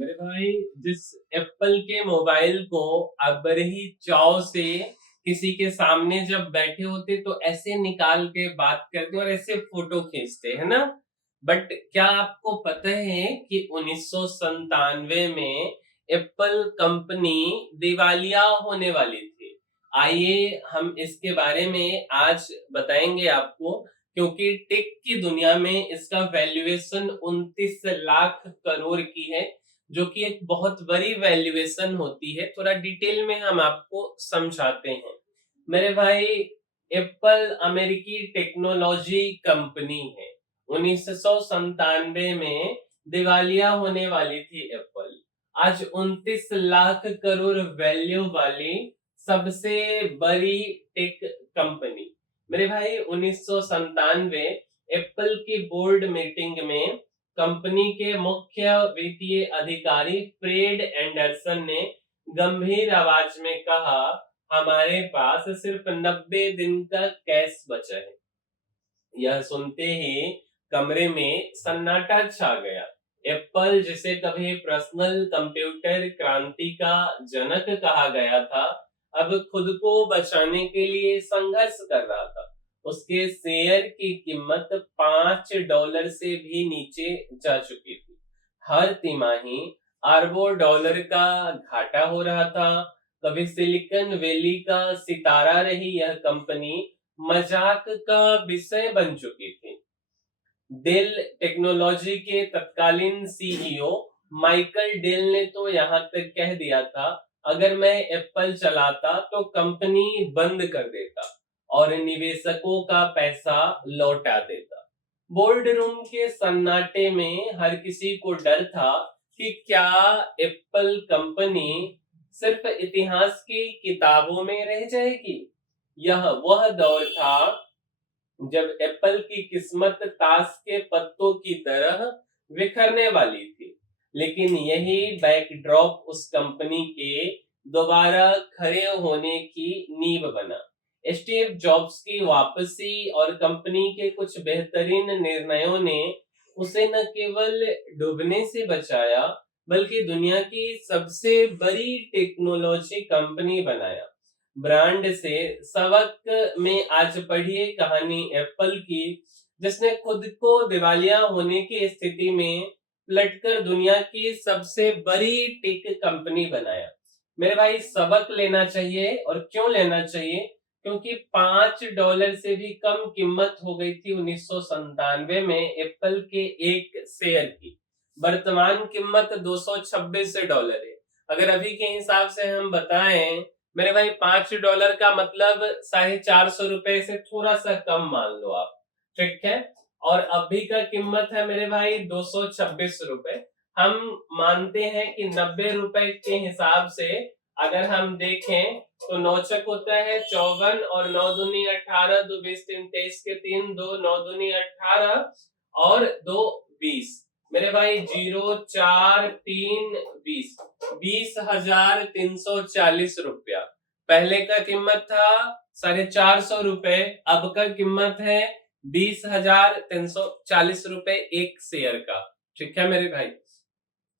मेरे भाई, जिस एप्पल के मोबाइल को आप बड़े ही चाव से किसी के सामने जब बैठे होते तो ऐसे निकाल के बात करते और ऐसे फोटो खींचते है ना। बट क्या आपको पता है कि 1997 में एप्पल कंपनी दिवालिया होने वाली थी। आइए हम इसके बारे में आज बताएंगे आपको, क्योंकि टेक की दुनिया में इसका वैल्यूएशन 29 लाख करोड़ की है, जो कि एक बहुत बड़ी वैल्यूएशन होती है। थोड़ा डिटेल में हम आपको समझाते हैं। मेरे भाई, एप्पल अमेरिकी टेक्नोलॉजी कंपनी है। 1997 में दिवालिया होने वाली थी एप्पल। आज 29 लाख करोड़ वैल्यू वाली सबसे बड़ी टेक कंपनी। मेरे भाई, 1997 एप्पल की बोर्ड मीटिंग में कंपनी के मुख्य वित्तीय अधिकारी फ्रेड एंडरसन ने गंभीर आवाज में कहा, हमारे पास सिर्फ 90 दिन का कैश बचा है। यह सुनते ही कमरे में सन्नाटा छा गया। एप्पल, जिसे कभी पर्सनल कंप्यूटर क्रांति का जनक कहा गया था, अब खुद को बचाने के लिए संघर्ष कर रहा था। उसके शेयर की कीमत $5 से भी नीचे जा चुकी थी। हर तिमाही अरबों डॉलर का घाटा हो रहा था। कभी सिलिकॉन वैली का सितारा रही यह कंपनी मजाक का विषय बन चुकी थी। डेल टेक्नोलॉजी के तत्कालीन सीईओ माइकल डेल ने तो यहाँ तक कह दिया था, अगर मैं एप्पल चलाता तो कंपनी बंद कर देता और निवेशकों का पैसा लौटा देता। बोर्ड रूम के सन्नाटे में हर किसी को डर था कि क्या एप्पल कंपनी सिर्फ इतिहास की किताबों में रह जाएगी। यह वह दौर था जब एप्पल की किस्मत ताश के पत्तों की तरह बिखरने वाली थी। लेकिन यही बैकड्रॉप उस कंपनी के दोबारा खड़े होने की नींव बना। स्टीव जॉब्स की वापसी और कंपनी के कुछ बेहतरीन निर्णयों ने उसे न केवल डूबने से बचाया, बल्कि दुनिया की सबसे बड़ी टेक्नोलॉजी कंपनी बनाया। ब्रांड से सबक में आज पढ़िए कहानी एप्पल की, जिसने खुद को दिवालिया होने की स्थिति में पलटकर दुनिया की सबसे बड़ी टेक कंपनी बनाया। मेरे भाई, सबक लेना चाहिए। और क्यों लेना चाहिए? क्योंकि $5 से भी कम कीमत हो गई थी 1997 में एप्पल के एक शेयर की। वर्तमान कीमत $226 है। अगर अभी के हिसाब से हम बताएं मेरे भाई, $5 का मतलब ₹450 से थोड़ा सा कम मान लो आप। ठीक है। और अभी का कीमत है मेरे भाई ₹226। हम मानते हैं कि ₹90 के हिसाब से अगर हम देखें तो 9 चक होता है 54 और 9 दूनी 18, 2 20 3 23 के 3 2 9 दूनी 18 और 2 20। मेरे भाई 0 4 3 20, ₹20,340। पहले का कीमत था ₹450, अब का कीमत है ₹20,340 एक शेयर का। ठीक है मेरे भाई,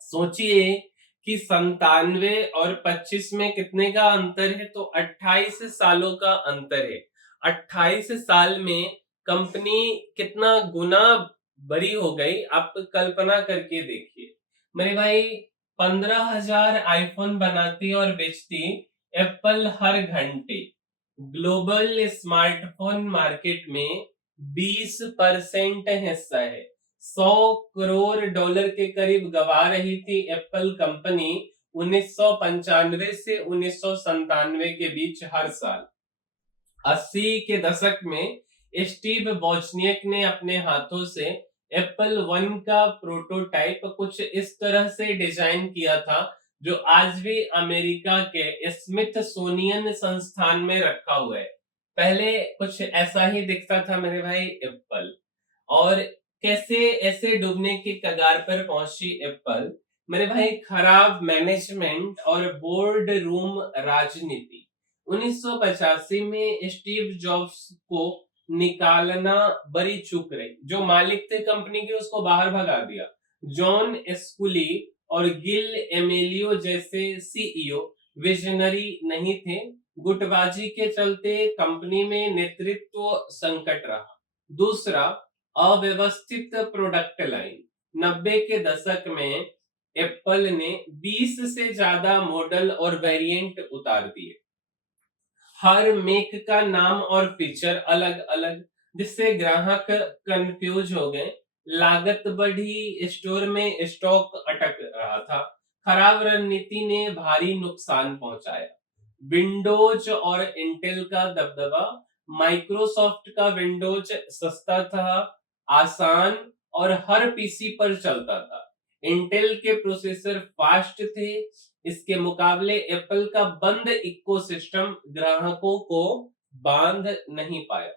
सोचिए कि 97 और 25 में कितने का अंतर है, तो 28 सालों का अंतर है। 28 साल में कंपनी कितना गुना बड़ी हो गई, आप कल्पना करके देखिए। मेरे भाई, 15,000 आईफोन बनाती और बेचती एप्पल हर घंटे ग्लोबल स्मार्टफोन मार्केट में 20% हिस्सा है। $100 करोड़ के करीब गवा रही थी एप्पल कंपनी 1995 से 1997 के बीच हर साल। 80 के दशक में स्टीव वोजनियक ने अपने हाथों से एप्पल वन का प्रोटोटाइप कुछ इस तरह से डिजाइन किया था, जो आज भी अमेरिका के स्मिथसोनियन संस्थान में रखा हुआ है। पहले कुछ ऐसा ही दिखता था मेरे भाई एप्पल। और कैसे ऐसे डूबने की कगार पर पहुंची एप्पल? मेरे भाई, खराब मैनेजमेंट और बोर्ड रूम राजनीति। 1985 में स्टीव जॉब्स को निकालना बड़ी चूक रही। जो मालिक थे कंपनी के, उसको बाहर भगा दिया। जॉन स्कूली और गिल एमेलियो जैसे सीईओ विजनरी नहीं थे। गुटबाजी के चलते कंपनी में नेतृत्व संकट रहा। दूसरा, अव्यवस्थित प्रोडक्ट लाइन। 90 के दशक में एप्पल ने 20 से ज्यादा मॉडल और वेरिएंट उतार दिए। हर मेक का नाम और फीचर अलग अलग, जिससे ग्राहक कंफ्यूज हो गए। लागत बढ़ी, स्टोर में स्टॉक अटक रहा था। खराब रणनीति ने भारी नुकसान पहुंचाया। विंडोज और इंटेल का दबदबा। माइक्रोसॉफ्ट का विंडोज सस्ता था, आसान और हर पीसी पर चलता था। इंटेल के प्रोसेसर फास्ट थे। इसके मुकाबले एप्पल का बंद इकोसिस्टम ग्राहकों को बांध नहीं पाया।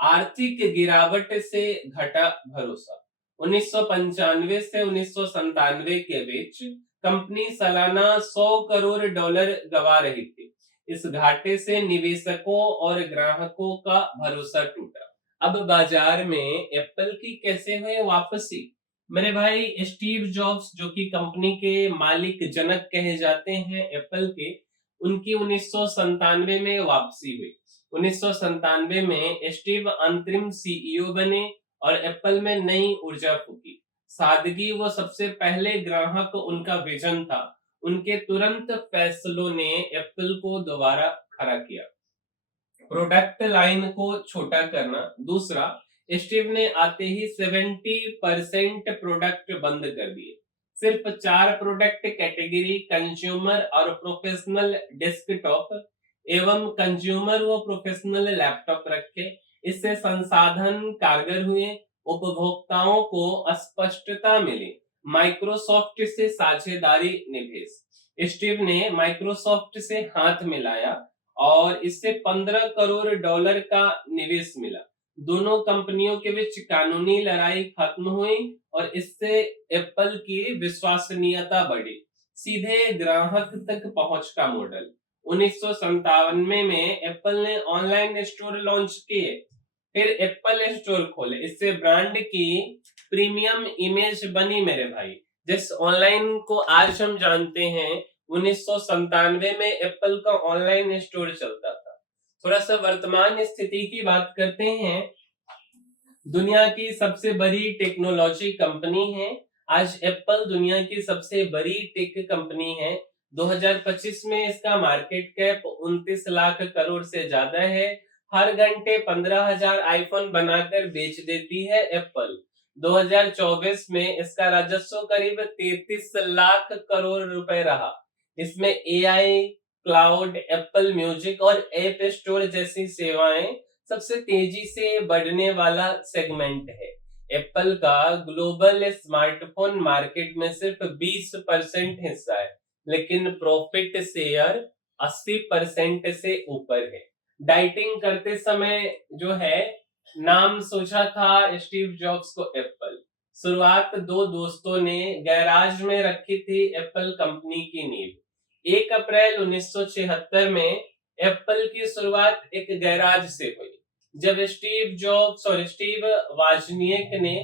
आर्थिक गिरावट से घटा भरोसा। 1995 से 1997 के बीच कंपनी सालाना 100 करोड़ डॉलर गंवा रही थी। इस घाटे से निवेशकों और ग्राहकों का भरोसा टूटा। अब बाजार में एप्पल की कैसे हुई वापसी। मेरे भाई, स्टीव जॉब्स जो कि कंपनी के मालिक जनक कहे जाते हैं एप्पल के, उनकी 1997 में वापसी हुई। 1997 में स्टीव अंतरिम सीईओ बने और एप्पल में नई ऊर्जा फूकी। सादगी वो सबसे पहले ग्राहक उनका विजन था। उनके तुरंत फैसलों ने एप्पल को दोबारा खड़ा किया। प्रोडक्ट लाइन को छोटा करना। दूसरा, स्टीव ने आते ही 70% प्रोडक्ट बंद कर दिए। सिर्फ 4 प्रोडक्ट कैटेगरी, कंज्यूमर और प्रोफेशनल डेस्कटॉप एवं कंज्यूमर व प्रोफेशनल लैपटॉप रखे। इससे संसाधन कारगर हुए, उपभोक्ताओं को स्पष्टता मिली। माइक्रोसॉफ्ट से साझेदारी निवेश। स्टीव ने माइक्रोसॉफ्ट से हाथ मिलाया और इससे 15 करोड़ डॉलर का निवेश मिला। दोनों कंपनियों के बीच कानूनी लड़ाई खत्म हुई और इससे एप्पल की विश्वसनीयता बढ़ी। सीधे ग्राहक तक पहुंच का मॉडल। 1997 में एप्पल ने ऑनलाइन स्टोर लॉन्च किए, फिर एप्पल स्टोर खोले। इससे ब्रांड की प्रीमियम इमेज बनी मेरे भाई। जिस ऑनलाइन को आज हम जानते हैं, 1997 में एप्पल का ऑनलाइन स्टोर चलता था। थोड़ा सा वर्तमान स्थिति की बात करते हैं। दुनिया की सबसे बड़ी टेक्नोलॉजी कंपनी है। आज एप्पल दुनिया की सबसे बड़ी टेक कंपनी है। 2025 में इसका मार्केट कैप 29 लाख करोड़ से ज्यादा है। हर घंटे 15,000 आईफोन बनाकर बेच देती है एप्पल। 2024 में इसका राजस्व करीब 33 लाख करोड़ रुपए रहा। इसमें एआई, क्लाउड, एप्पल म्यूजिक और ऐप स्टोर जैसी सेवाएं सबसे तेजी से बढ़ने वाला सेगमेंट है। एप्पल का ग्लोबल स्मार्टफोन मार्केट में सिर्फ 20% हिस्सा है, लेकिन प्रॉफिट शेयर 80% से ऊपर है। डाइटिंग करते समय जो है नाम सोचा था स्टीव जॉब्स को एप्पल। शुरुआत 2 दोस्तों ने गैराज में रखी थी एप्पल कंपनी की नींव। 1 अप्रैल 1976 में एप्पल की शुरुआत एक गैराज से हुई, जब स्टीव जॉब्स और स्टीव वाजनियक ने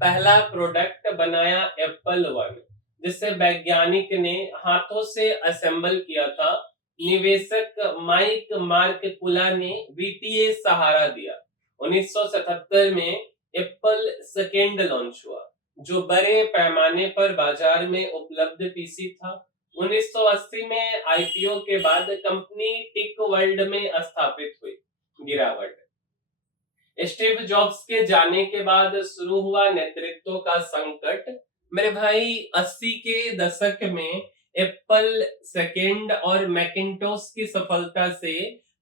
पहला प्रोडक्ट बनाया एप्पल वन, जिसे वैज्ञानिक ने हाथों से असेंबल किया था। निवेशक माइक मार्ककुला ने वित्तीय सहारा दिया। 1977 में एप्पल सेकेंड लॉन्च हुआ, जो बड़े पैमाने पर बाजार में उपलब्ध पीसी था। 1980 में आईपीओ के बाद कंपनी टेक वर्ल्ड में स्थापित हुई। गिरावट। स्टीव जॉब्स के जाने के बाद शुरू हुआ नेतृत्व का संकट। मेरे भाई, 80 के दशक में एप्पल सेकेंड और मैकिंटोश की सफलता से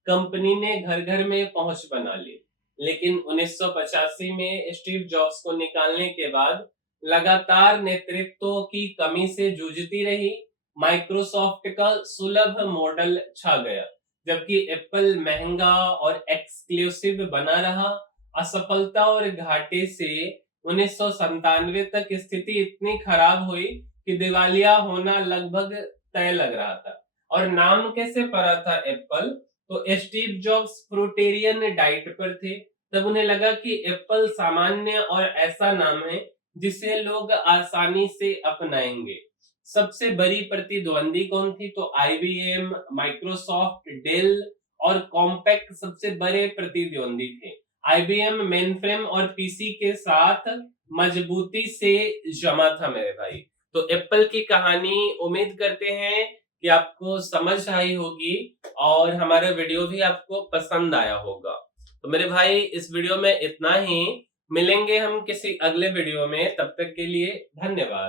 कंपनी ने घर घर में पहुंच बना ली। लेकिन 1985 में स्टीव जॉब्स को निकालने के बाद लगातार नेतृत्व की कमी से जूझती रही। माइक्रोसॉफ्ट का सुलभ मॉडल छा गया, जबकि एप्पल महंगा और एक्सक्लूसिव बना रहा। असफलता और घाटे से 1997 तक स्थिति इतनी खराब हुई कि दिवालिया होना लगभग तय लग रहा था। और नाम कैसे पड़ा था एप्पल? तो स्टीव जॉब्स फ्रूटेरियन डाइट पर थे। तब उन्हें लगा कि एप्पल सामान्य और ऐसा नाम है जिसे लोग आसानी से अपनाएंगे। सबसे बड़ी प्रतिद्वंदी कौन थी? तो IBM, माइक्रोसॉफ्ट, डेल और कॉम्पैक्ट सबसे बड़े प्रतिद्वंदी थे। IBM मेनफ्रेम और पीसी के साथ मजबूती से जमा था मेरे भाई। तो एप्पल की कहानी उम्मीद करते हैं कि आपको समझ आई होगी और हमारा वीडियो भी आपको पसंद आया होगा। तो मेरे भाई इस वीडियो में इतना ही, मिलेंगे हम किसी अगले वीडियो में, तब तक के लिए धन्यवाद।